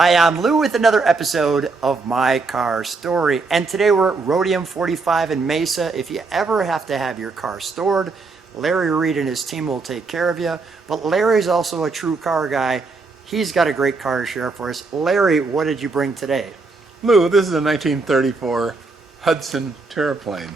Hi, I'm Lou with another episode of My Car Story, and today we're at Rhodium 45 in Mesa. If you ever have to have your car stored, Larry Reed and his team will take care of you, but Larry's also a true car guy. He's got a great car to share for us. Larry, what did you bring today? Lou, this is a 1934 Hudson Terraplane.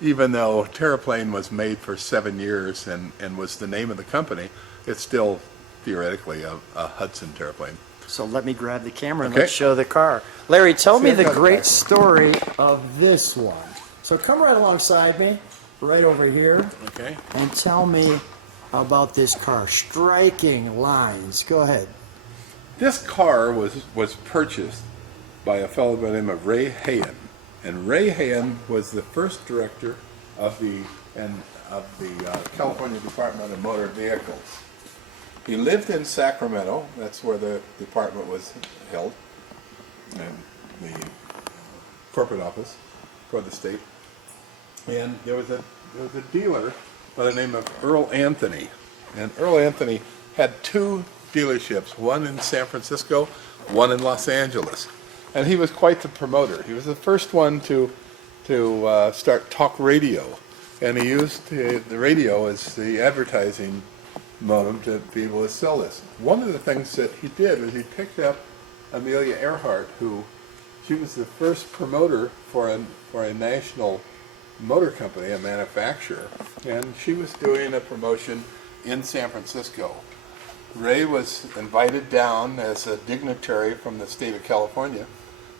Even though Terraplane was made for 7 years and was the name of the company, it's still theoretically a Hudson Terraplane. So let me grab the camera and let's show the car. Larry, tell me the great story of this one. So come right alongside me, right over here, and tell me about this car. Striking lines. Go ahead. This car was purchased by a fellow by the name of Ray Hayen. And Ray Hayen was the first director of the California Department of Motor Vehicles. He lived in Sacramento. That's where the department was held, and the corporate office for the state. And there was a dealer by the name of Earl Anthony. And Earl Anthony had two dealerships, one in San Francisco, one in Los Angeles. And he was quite the promoter. He was the first one to start talk radio, and he used the radio as the advertising modem to be able to sell this. One of the things that he did was he picked up Amilia Earhart, she was the first promoter for a national motor company, a manufacturer, and she was doing a promotion in San Francisco. Ray was invited down as a dignitary from the state of California,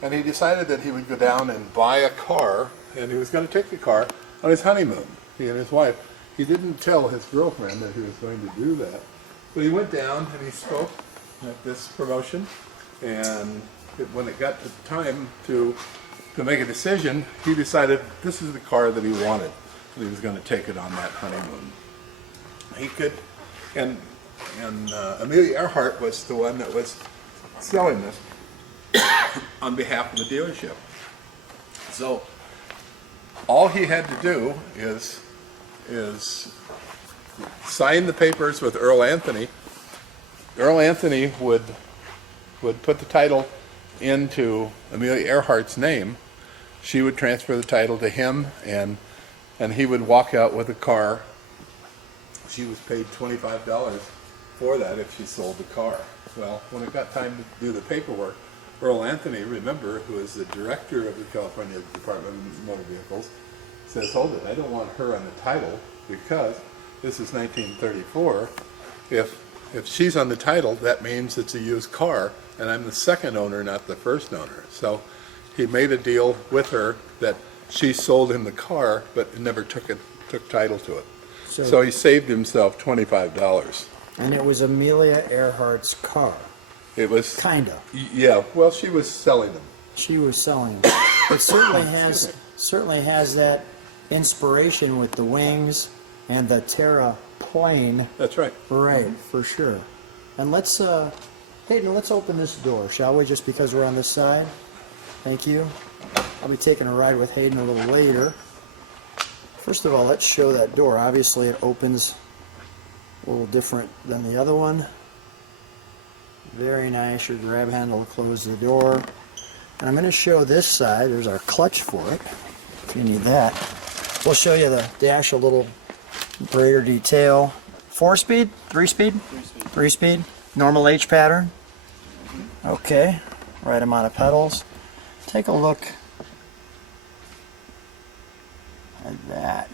and he decided that he would go down and buy a car, and he was going to take the car on his honeymoon, he and his wife. He didn't tell his girlfriend that he was going to do that, but he went down and he spoke at this promotion, and when it got to time to make a decision, he decided this is the car that he wanted, and he was going to take it on that honeymoon. He could, and Amilia Earhart was the one that was selling this on behalf of the dealership. So all he had to do is sign the papers with Earl Anthony. Earl Anthony would put the title into Amilia Earhart's name. She would transfer the title to him, and he would walk out with a car. She was paid $25 for that if she sold the car. Well, when it got time to do the paperwork, Earl Anthony, remember, who is the director of the California Department of Motor Vehicles, says, hold it, I don't want her on the title because this is 1934. If she's on the title, that means it's a used car, and I'm the second owner, not the first owner. So he made a deal with her that she sold him the car, but never took title to it. So he saved himself $25. And it was Amilia Earhart's car. It was kinda. Yeah. Well, she was selling them. She was selling them. It certainly has that inspiration with the wings and the Terraplane. That's right. Right, for sure. And let's Hayden, let's open this door, shall we? Just because we're on this side. Thank you. I'll be taking a ride with Hayden a little later. First of all, let's show that door. Obviously, it opens a little different than the other one. Very nice. Your grab handle will close the door. And I'm going to show this side. There's our clutch for it, if you need that. We'll show you the dash a little greater detail. 4-speed? 3-speed? 3-speed. Normal H pattern. Okay. Right amount of pedals. Take a look at that.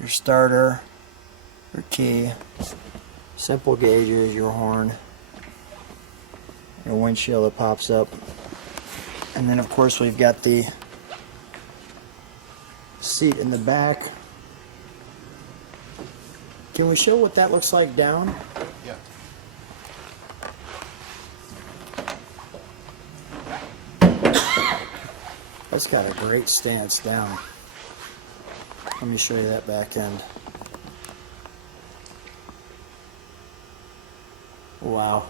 Your starter, your key, simple gauges, your horn, your windshield that pops up, and then of course we've got the seat in the back. Can we show what that looks like down? Yeah. That's got a great stance down. Let me show you that back end. Wow.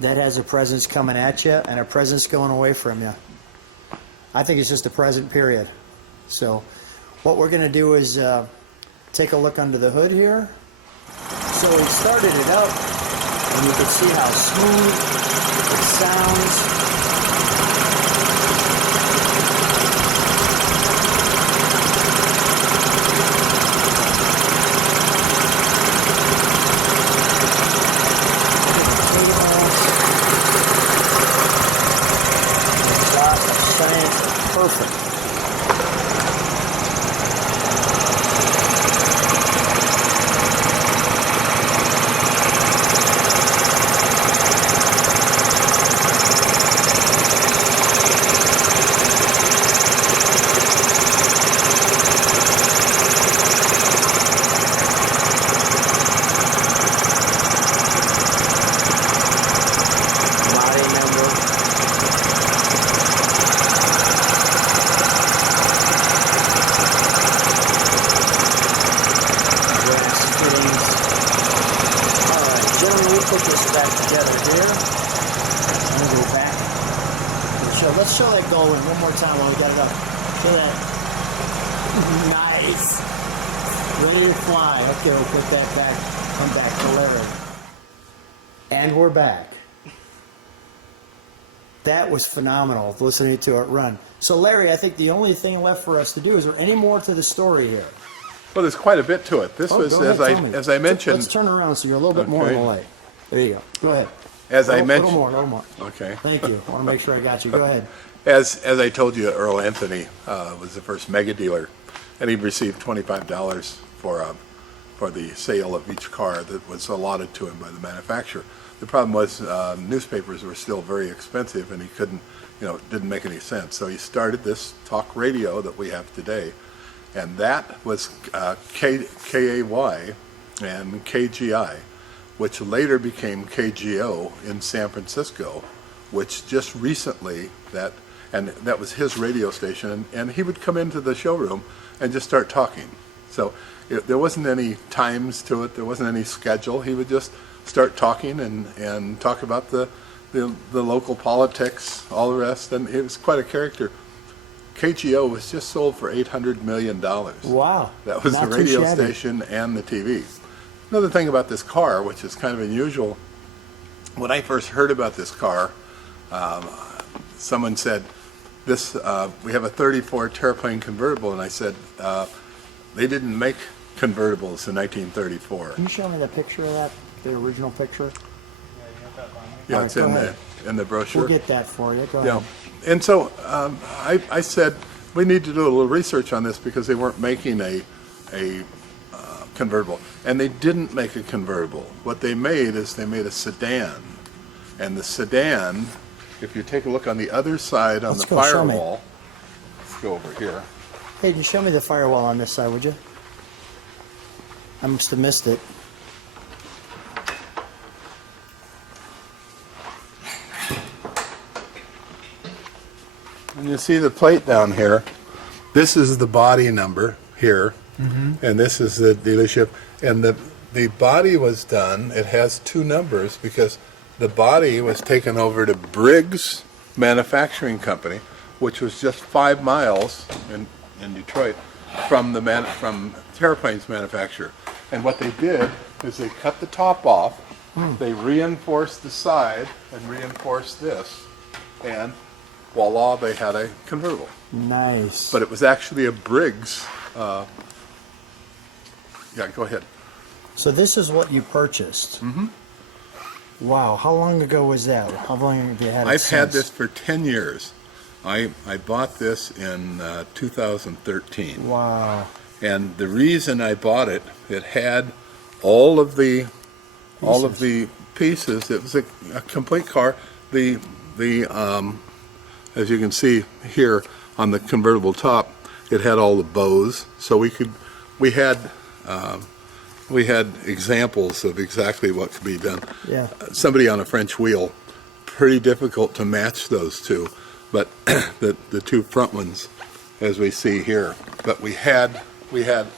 That has a presence coming at you and a presence going away from you. I think it's just a present, period. So what we're going to do is take a look under the hood here. So we started it up, and you can see how smooth it sounds. Perfect. Put this back together here. I'm going to go back. Let's show that go in one more time while we got it up. Show that. Nice. Ready to fly. Okay, we'll put that back. Come back to Larry. And we're back. That was phenomenal, listening to it run. So Larry, I think the only thing left for us to do, is there any more to the story here? Well, there's quite a bit to it. This was, as I mentioned... Let's turn around so you're a little bit more in the light. There you go. Go ahead. As I mentioned... A little more. Okay. Thank you. I want to make sure I got you. Go ahead. As I told you, Earl Anthony was the first mega dealer, and he received $25 for the sale of each car that was allotted to him by the manufacturer. The problem was newspapers were still very expensive, and he couldn't, it didn't make any sense. So he started this talk radio that we have today, and that was KAY and KGI, which later became KGO in San Francisco, which just recently, that was his radio station, and he would come into the showroom and just start talking. So there wasn't any times to it, there wasn't any schedule. He would just start talking and talk about the local politics, all the rest, and it was quite a character. KGO was just sold for $800 million. Wow. That was the radio station and the TV. Another thing about this car, which is kind of unusual, when I first heard about this car, someone said, we have a 34 Terraplane Convertible, and I said, they didn't make convertibles in 1934. Can you show me the picture of that, the original picture? Yeah, it's in the brochure. We'll get that for you. Go ahead. And so I said, we need to do a little research on this because they weren't making a convertible. And they didn't make a convertible. What they made is they made a sedan. And the sedan, if you take a look on the other side on the firewall, let's go over here. Hey, can you show me the firewall on this side, would you? I must have missed it. And you see the plate down here. This is the body number here, and this is the dealership. And the body was done, it has two numbers because the body was taken over to Briggs Manufacturing Company, which was just 5 miles in Detroit from Terraplane's manufacturer. And what they did is they cut the top off, they reinforced the side and reinforced this, and voila, they had a convertible. Nice. But it was actually a Briggs. Yeah, go ahead. So this is what you purchased. Wow. How long ago was that? How long have you had it I've had this for 10 years. I bought this in 2013. Wow. And the reason I bought it, it had all of the pieces. It was a complete car. The as you can see here on the convertible top, it had all the bows. So we had examples of exactly what could be done. Yeah. Somebody on a French wheel, pretty difficult to match those two, but the two front ones, as we see here. But we had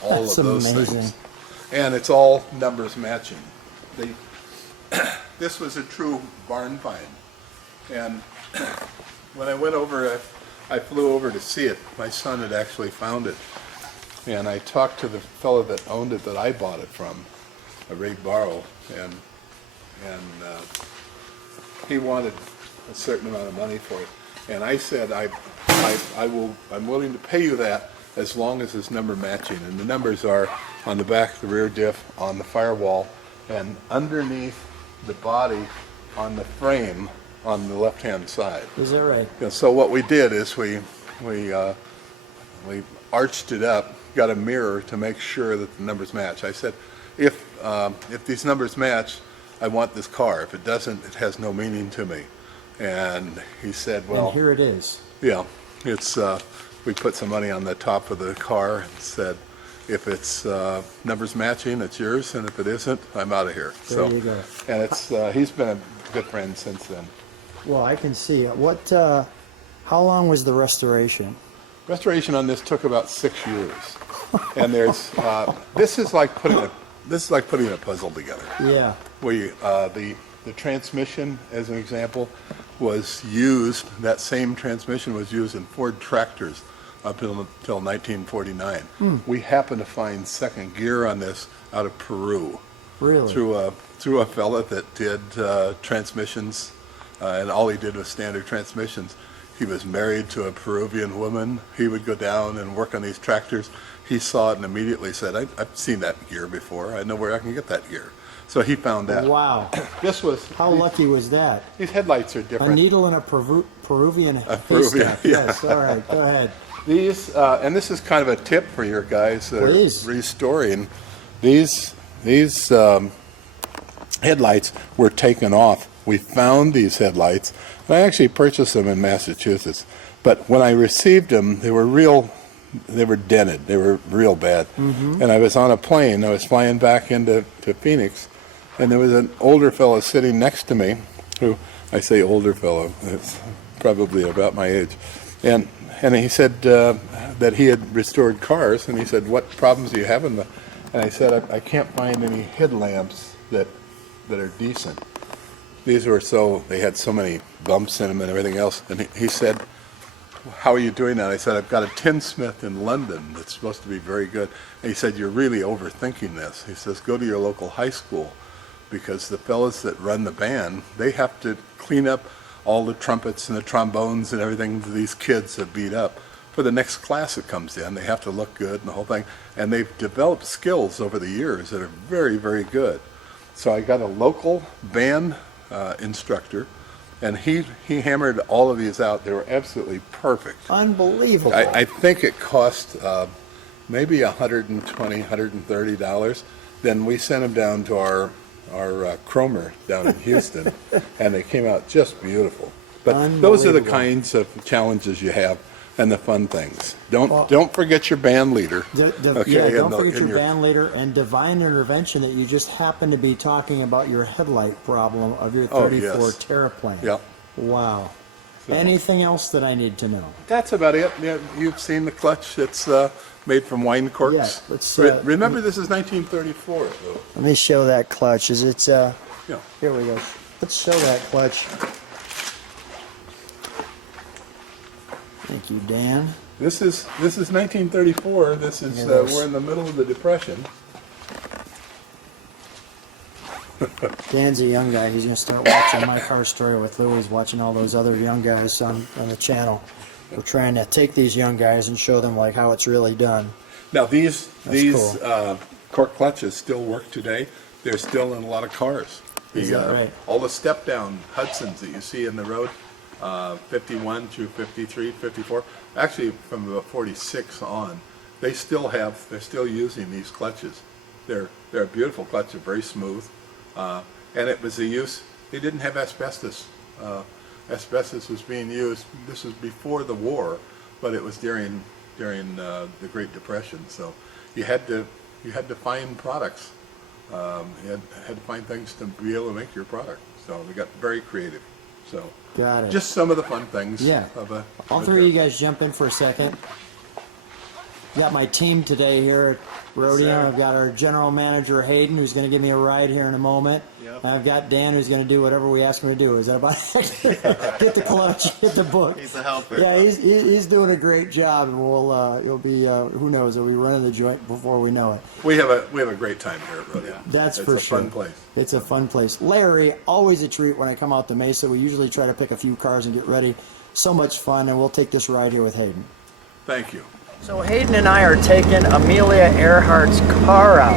all That's of those amazing. things, and it's all numbers matching. This was a true barn find, and when I went over, I flew over to see it. My son had actually found it, and I talked to the fellow that owned it that I bought it from, Ray Barrow, and he wanted a certain amount of money for it, and I said I'm willing to pay you that as long as it's number matching, and the numbers are on the back of the rear diff, on the firewall, and underneath the body on the frame on the left-hand side. Is that right? And so what we did is we arched it up, got a mirror to make sure that the numbers match. I said, if these numbers match, I want this car. If it doesn't, it has no meaning to me. And he said, well, and here it is. Yeah, it's we put some money on the top of the car and said, if it's numbers matching, it's yours, and if it isn't, I'm out of here. There you go. And it's he's been a good friend since then. Well, I can see it. What? How long was the restoration? Restoration on this took about 6 years, and there's this is like putting a puzzle together. Yeah. We the transmission, as an example, was used. That same transmission was used in Ford tractors up until 1949. We happened to find second gear on this out of Peru. Really? Through a fella that did transmissions, and all he did was standard transmissions. He was married to a Peruvian woman. He would go down and work on these tractors. He saw it and immediately said, I've seen that gear before. I know where I can get that gear. So he found that. Wow. This was How lucky was that? These headlights are different. A needle in a Peruvian haystack. Peruvian, yeah. Yes. All right. Go ahead. These, and this is kind of a tip for your guys that Please. are restoring. These headlights were taken off. We found these headlights, and I actually purchased them in Massachusetts. But when I received them, they were dented. They were real bad. And I was on a plane. I was flying back into Phoenix, and there was an older fellow sitting next to me, who, I say older fellow, it's probably about my age, and he said that he had restored cars, and he said, what problems do you have in them? And I said, I can't find any headlamps that are decent. These were they had so many bumps in them and everything else. And he said, how are you doing that? I said, I've got a tinsmith in London that's supposed to be very good. And he said, you're really overthinking this. He says, go to your local high school, because the fellas that run the band, they have to clean up all the trumpets and the trombones and everything that these kids have beat up. For the next class that comes in, they have to look good and the whole thing. And they've developed skills over the years that are very, very good. So I got a local band instructor, and he hammered all of these out. They were absolutely perfect. Unbelievable. I think it cost maybe $120, $130. Then we sent them down to our chromer down in Houston, and they came out just beautiful. But those are the kinds of challenges you have, and the fun things. Don't forget your band leader. Okay, don't forget your band leader and divine intervention that you just happened to be talking about your headlight problem of your 34 Terraplane. Yeah. Wow. So, anything else that I need to know? That's about it. Yeah, you've seen the clutch. It's made from wine corks. Yeah, let's, remember, this is 1934, though. Let me show that clutch. Is it? Yeah. Here we go. Let's show that clutch. Thank you, Dan. This is 1934. This is we're in the middle of the Depression. Dan's a young guy. He's going to start watching My Car Story with Louis. He's watching all those other young guys on the channel. We're trying to take these young guys and show them like how it's really done. Now these cool. cork clutches still work today. They're still in a lot of cars. Is that right? All the step down Hudsons that you see in the road. 51 through 53, 54, actually from about 46 on, they're still using these clutches. They're a beautiful clutch, they're very smooth, and it was they didn't have asbestos. Asbestos was being used, this was before the war, but it was during the Great Depression, so you had to find products. You had to find things to be able to make your product, so we got very creative. So got it. Just some of the fun things. Yeah. All three of you guys jump in for a second. Got my team today here at Rodeo. sir. I've got our general manager Hayden, who's going to give me a ride here in a moment. Yep. And I've got Dan, who's going to do whatever we ask him to do. Is that about it? Get the clutch, get the book. He's a helper. Yeah, he's doing a great job, and he'll be who knows, he'll be running the joint before we know it. We have a great time here at Rodeo. That's it's for a sure. fun place. It's a fun place. Larry, always a treat when I come out to Mesa. We usually try to pick a few cars and get ready. So much fun, and we'll take this ride here with Hayden. Thank you. So Hayden and I are taking Amilia Earhart's car out.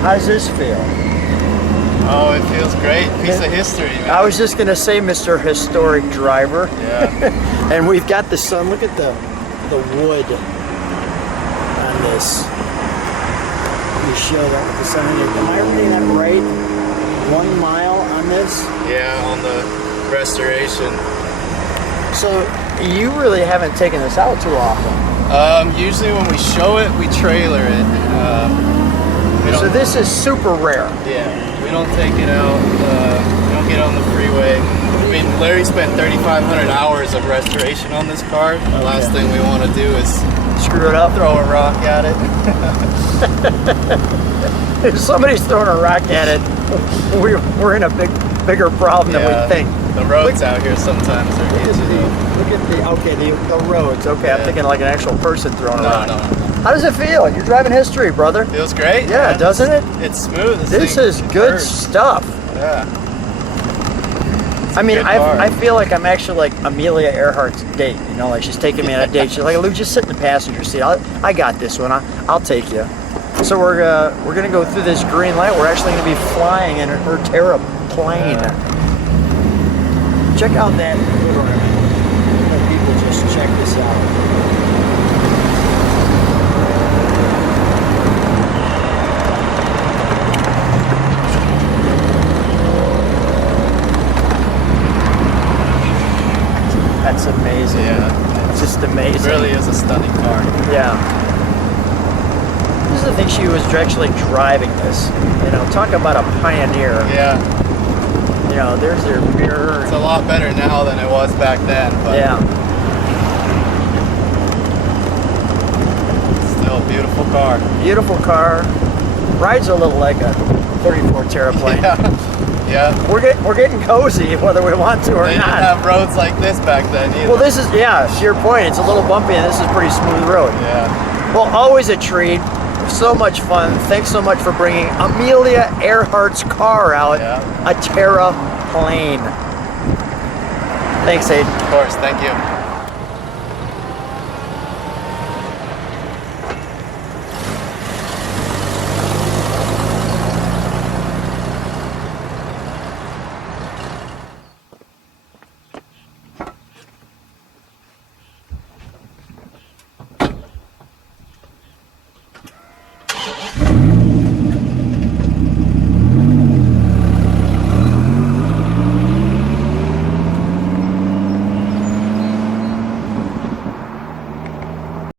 How does this feel? Oh, it feels great. Piece of history, man. I was just going to say, Mr. Historic Driver. Yeah. And we've got the sun. Look at the wood on this. Let me show that with the sun in it. Am I reading that right? 1 mile on this? Yeah, on the restoration. So you really haven't taken this out too often. Usually when we show it, we trailer it. So this is super rare. Yeah, we don't take it out. We don't get on the freeway. I mean, Larry spent 3,500 hours of restoration on this car. The last thing we want to do is Screw it up. throw a rock at it. If somebody's throwing a rock at it, we're in a bigger problem than we think. The roads out here sometimes are easy. Look at the roads. Okay, I'm Yeah. thinking like an actual person throwing a No, rock. no. How does it feel? You're driving history, brother. Feels great. Yeah, man. doesn't it? It's smooth. This thing is good turns. stuff. Yeah. I mean, good car. I feel like I'm actually like Amilia Earhart's date. You know, like she's taking me on a date. She's like, Luke, just sit in the passenger seat. I got this one. I'll take you. So we're gonna go through this green light. We're actually gonna be flying in her Terraplane. Check out that. Let people just check this out. That's amazing. Yeah. It's just amazing. It really is a stunning car. Yeah. This is the thing, she was actually driving this. You know, talk about a pioneer. Yeah. You know, there's their mirror. It's a lot better now than it was back then. But Yeah. Still a beautiful car. Beautiful car. Rides a little like a 34 Terraplane. Yeah. Yeah. We're getting cozy whether we want to or They didn't not. have roads like this back then either. Well, this is, yeah, to your point, it's a little bumpy and this is pretty smooth road. Yeah. Well, always a treat. So much fun. Thanks so much for bringing Amilia Earhart's car out. Yeah. A Terraplane. Thanks, Hayden. Of course. Thank you.